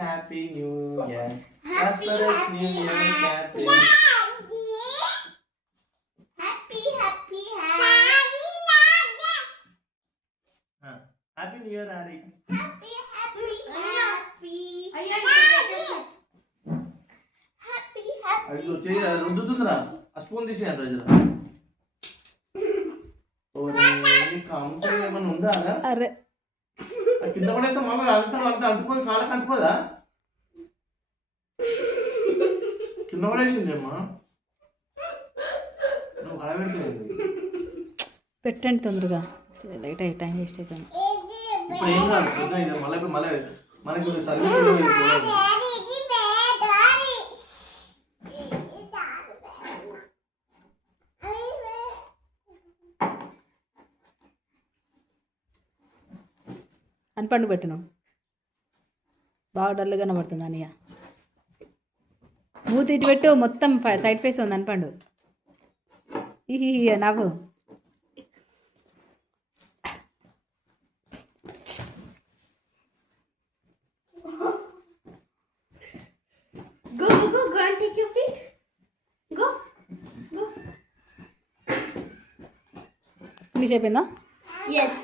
Happy new year. Prosperous new year. Happy new year ఆరి. అయ్యో చేయి రుద్దుతుందిరా. ఆ స్పూన్ తీసేయండి రోజు. ఏమన్నా ఉందా అరే కింద పడేస్తే మళ్ళీ అంటుకోదు కాళ్ళకి అంటుకోదా. కింద పడేసింది అమ్మా. నువ్వు హడబెడుతుంది. పెట్టండి తొందరగా, లైట్ అయ్యి టైం వేస్ట్ అయిపోయింది. ఇప్పుడు ఏం కాదు మళ్ళీ మళ్ళీ మనకి సర్వీస్ అనిపండు పెట్టను బాగా డల్గా కనబడుతుంది అన్నయ్య. మూతి ఇటు పెట్టు, మొత్తం సైడ్ ఫేస్ ఉంది అనిపండు. ఈ నవ్వు. Go and take your seat. Go. Finish అయిపోయిందా? Yes.